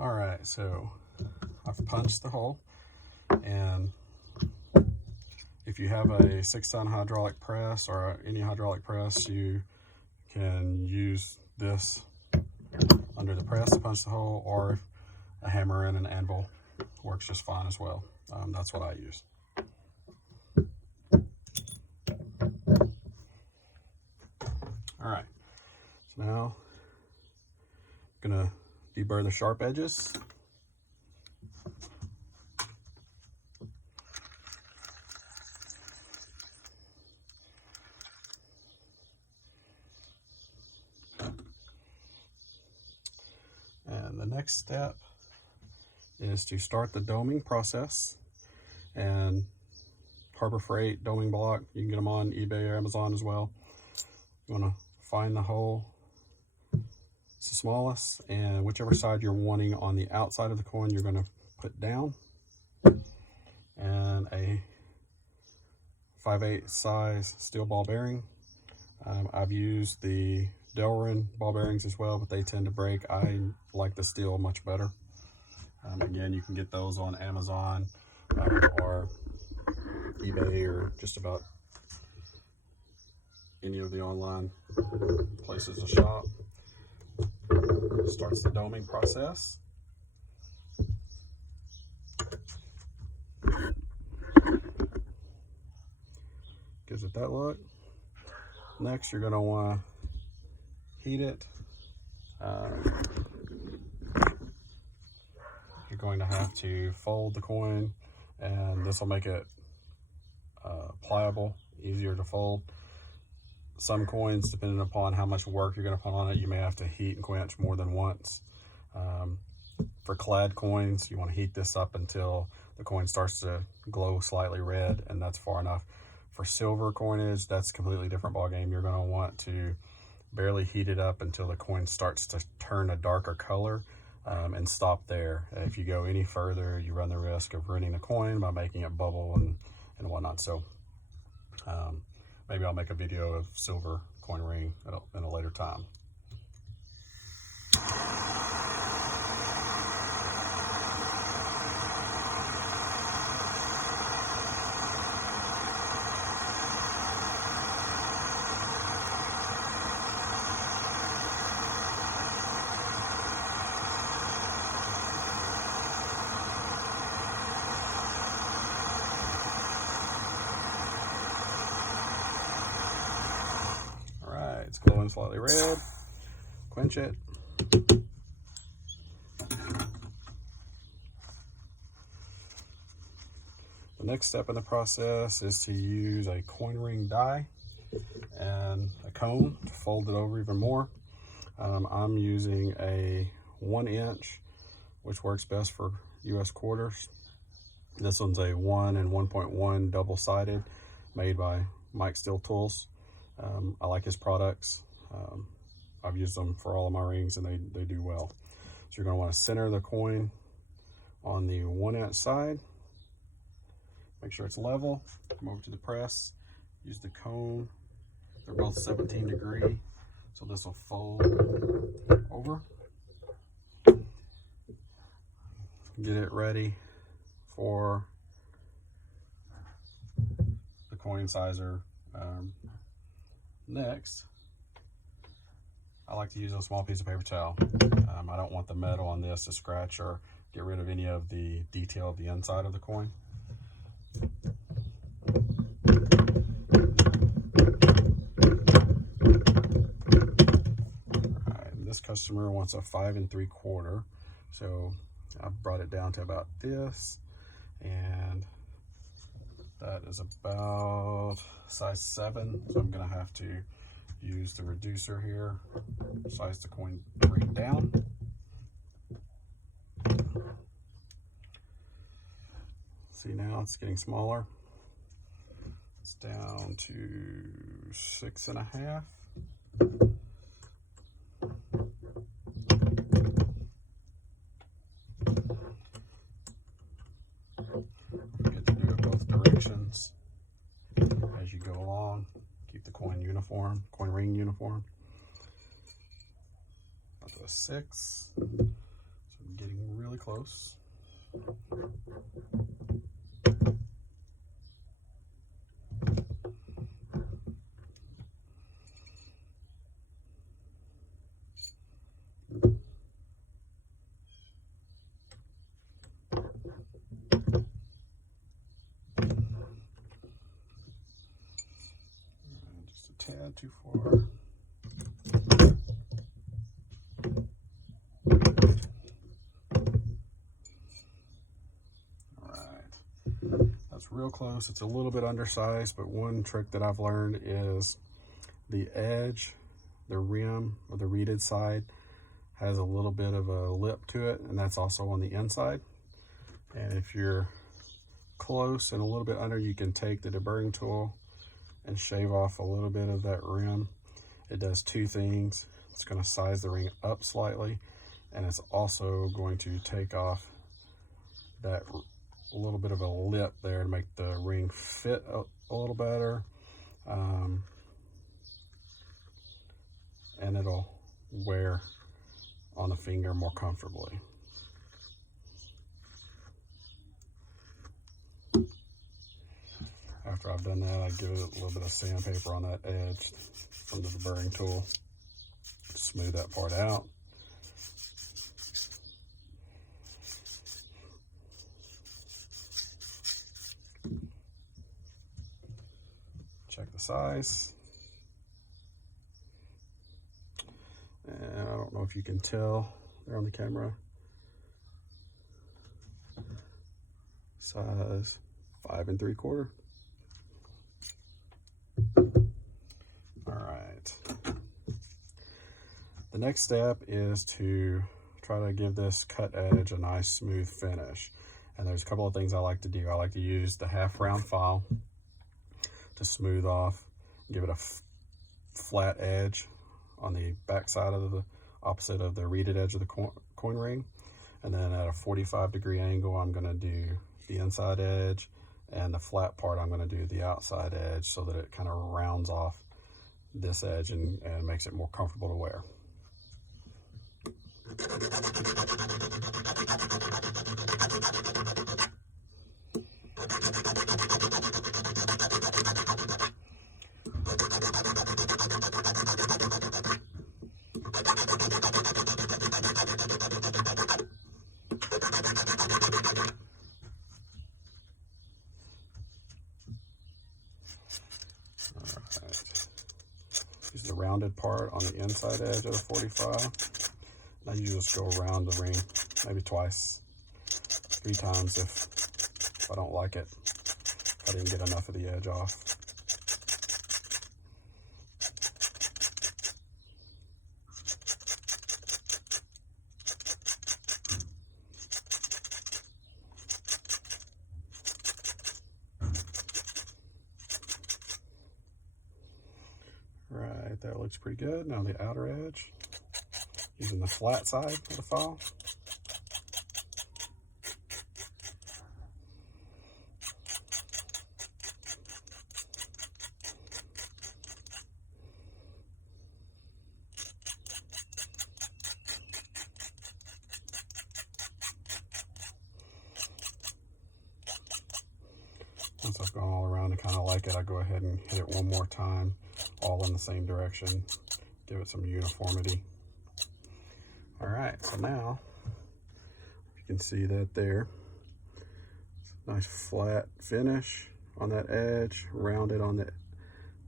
All right, so I've punched the hole, and if you have a 6-ton hydraulic press or any hydraulic press, you can use this under the press to punch the hole, or a hammer and an anvil works just fine as well. That's what I use. All right, so now I'm gonna deburr the sharp edges. And the next step is to start the doming process. And Harbor Freight doming block, you can get them on eBay or Amazon as well. You want to find the hole, it's the smallest, and whichever side you're wanting on the outside of the coin, you're going to put down. And a 5/8 size steel ball bearing. I've used the Delrin ball bearings as well, but they tend to break. I like the steel much better. Again, you can get those on Amazon or eBay or just about any of the online places to shop. Starts the doming process. Gives it that look. Next, you're going to want to heat it. You're going to have to fold the coin, and this will make it pliable, easier to fold. Some coins, depending upon how much work you're going to put on it, you may have to heat and quench more than once. For clad coins, you want to heat this up until the coin starts to glow slightly red, and that's far enough. For silver coinage, that's a completely different ballgame. You're going to want to barely heat it up until the coin starts to turn a darker color, and stop there. If you go any further, you run the risk of ruining the coin by making it bubble and whatnot. So maybe I'll make a video of silver coin ring in a later time. It's glowing slightly red. Quench it. The next step in the process is to use a coin ring die and a cone to fold it over even more. I'm using a 1-inch, which works best for US quarters. This one's a 1 and 1.1 double-sided, made by Mike Steel Tools. I like his products. I've used them for all of my rings, and they do well. So you're going to want to center the coin on the 1-inch side. Make sure it's level. Come over to the press. Use the cone. They're both 17 degree, so this will fold over. Get it ready for the coin sizer. Next, I like to use a small piece of paper towel. I don't want the metal on this to scratch or get rid of any of the detail of the inside of the coin. Alright, this customer wants a 5 3/4, so I brought it down to about this, and that is about size 7, so I'm going to have to use the reducer here, size the coin ring down. See, now it's getting smaller. It's down to 6.5. Get to do it both directions as you go along. Keep the coin uniform, coin ring uniform. Up to a 6. So I'm getting close. Just a tad too far. That's real close. It's a little bit undersized, but one trick that I've learned is the edge, the rim of the reeded side has a little bit of a lip to it, and that's also on the inside. And if you're close and a little bit under, you can take the deburring tool and shave off a little bit of that rim. It does two things. It's going to size the ring up slightly, and it's also going to take off that a little bit of a lip there to make the ring fit a little better. And it'll wear on the finger more comfortably. After I've done that, I give it a little bit of sandpaper on that edge from the deburring tool to smooth that part out. Check the size. And I don't know if you can tell there on the camera. Size 5 3/4. All right. The next step is to try to give this cut edge a nice smooth finish. And there's a couple of things I like to do. I like to use the half round file to smooth off, give it a flat edge on the back side of the opposite of the reeded edge of the coin ring. And then at a 45-degree angle, I'm going to do the inside edge, and the flat part I'm going to do the outside edge, so that it kind of rounds off this edge and makes it more comfortable to wear. Use the rounded part on the inside edge of the 45. Now you just go around the ring maybe twice, 3 times if I don't like it, if I didn't get enough of the edge off. Right, that looks pretty good. Now the outer edge, using the flat side of the file. Once I've gone all around and kind of like it, I go ahead and hit it one more time, all in the same direction, give it some uniformity. All right, so now you can see that there. Nice flat finish on that edge, rounded on the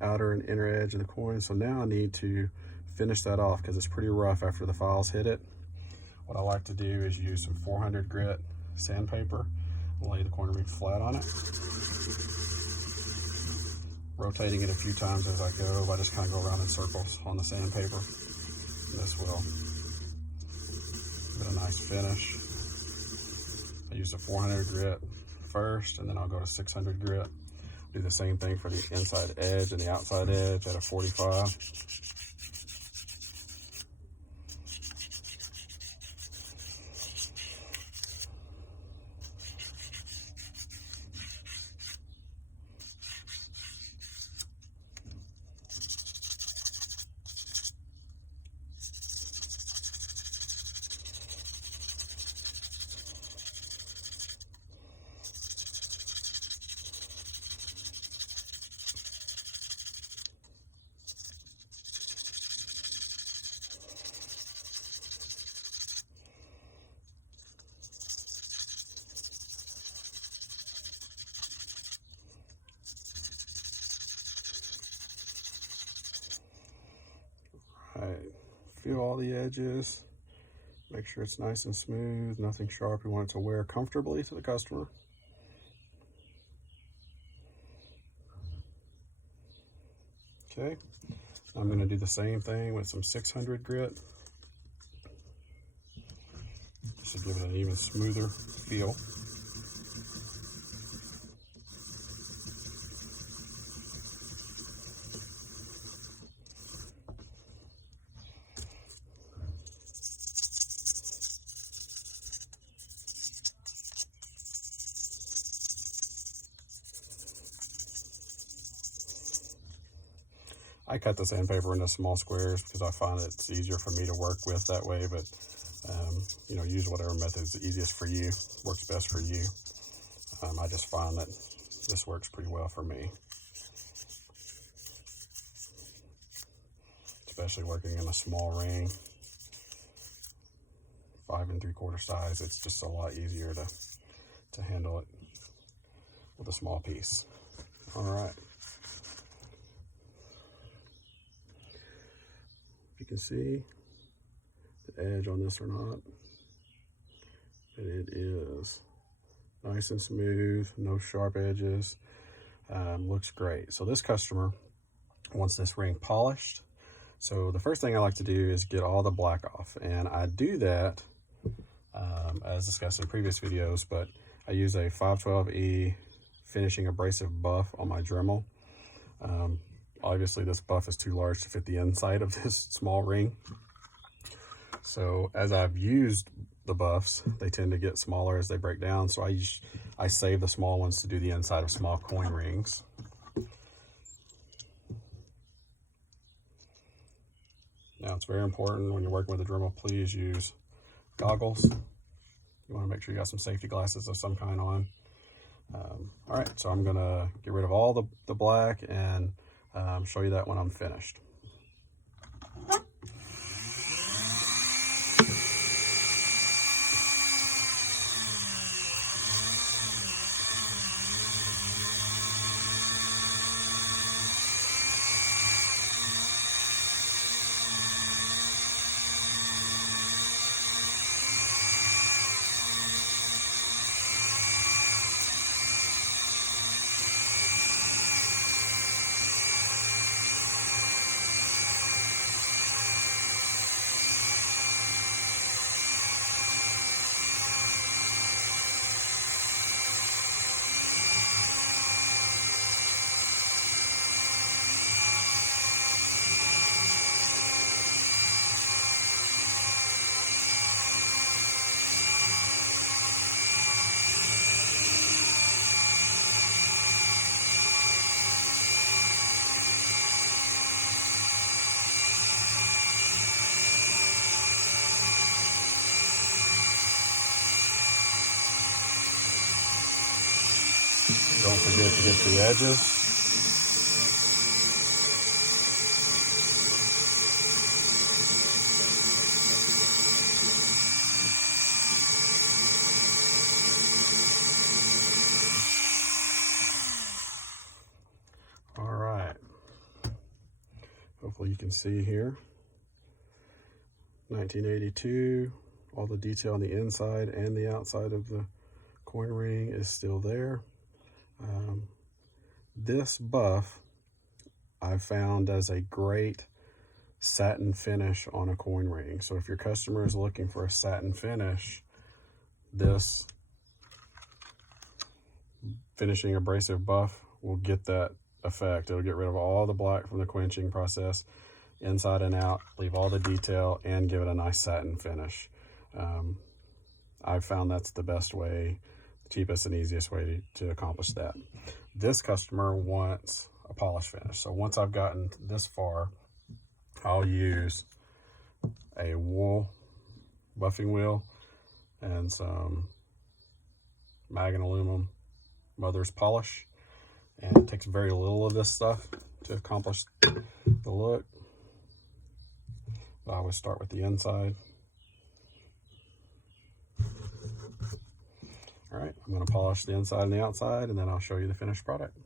outer and inner edge of the coin. So now I need to finish that off because it's pretty rough after the files hit it. What I like to do is use some 400 grit sandpaper and lay the coin ring flat on it. Rotating it a few times as I go. I just kind of go around in circles on the sandpaper. And this will give it a nice finish. I use a 400 grit first, and then I'll go to 600 grit. Do the same thing for the inside edge and the outside edge at a 45. feel all the edges. Make sure it's nice and smooth, nothing sharp. We want it to wear comfortably to the customer. Okay, I'm going to do the same thing with some 600 grit. Just to give it an even smoother feel. I cut the sandpaper into small squares because I find it's easier for me to work with that way, but you know, use whatever method is easiest for you, works best for you. I just find that this works pretty well for me. Especially working in a small ring, 5 3/4 size, it's just a lot easier to handle it with a small piece. All right. You can see the edge on this or not, but it is nice and smooth, no sharp edges. Looks great. So this customer wants this ring polished. So the first thing I like to do is get all the black off, and I do that as discussed in previous videos, but I use a 512E finishing abrasive buff on my Dremel. Obviously this buff is too large to fit the inside of this small ring. So as I've used the buffs, they tend to get smaller as they break down. So I save the small ones to do the inside of small coin rings. Now it's very important when you're working with a Dremel, please use goggles. You want to make sure you got some safety glasses of some kind on. All right, so I'm gonna get rid of all the black and show you that when I'm finished. Don't forget to get the edges. All right. Hopefully you can see here. 1982, all the detail on the inside and the outside of the coin ring is still there. This buff I found does a great satin finish on a coin ring. So if your customer is looking for a satin finish, this finishing abrasive buff will get that effect. It'll get rid of all the black from the quenching process, inside and out, leave all the detail, and give it a nice satin finish. I've found that's the best way, the cheapest and easiest way to accomplish that. This customer wants a polish finish. So once I've gotten this far, I'll use a wool buffing wheel and some mag and aluminum mother's polish. And it takes very little of this stuff to accomplish the look. But I always start with the inside. All right, I'm going to polish the inside and the outside, and then I'll show you the finished product.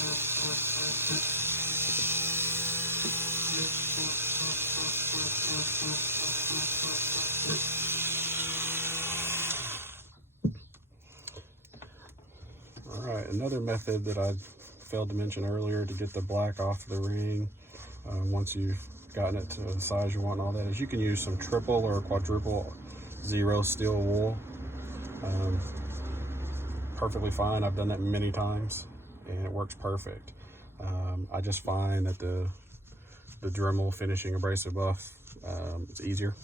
All right, another method that I failed to mention earlier to get the black off the ring, once you've gotten it to the size you want and all that, is you can use some triple or quadruple zero steel wool. Perfectly fine. I've done that many times and it works perfect. I just find that the Dremel finishing abrasive buff, it's easier.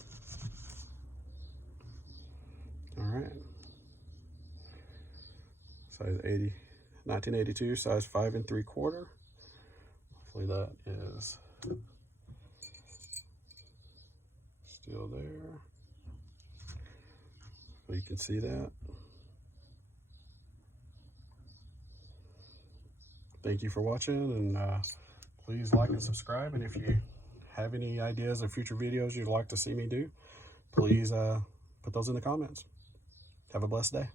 All right, size 80, 1982, size 5 3/4. Hopefully that is still there, so you can see that. Thank you for watching, and please like and subscribe. And if you have any ideas of future videos you'd like to see me do, please put those in the comments. Have a blessed day.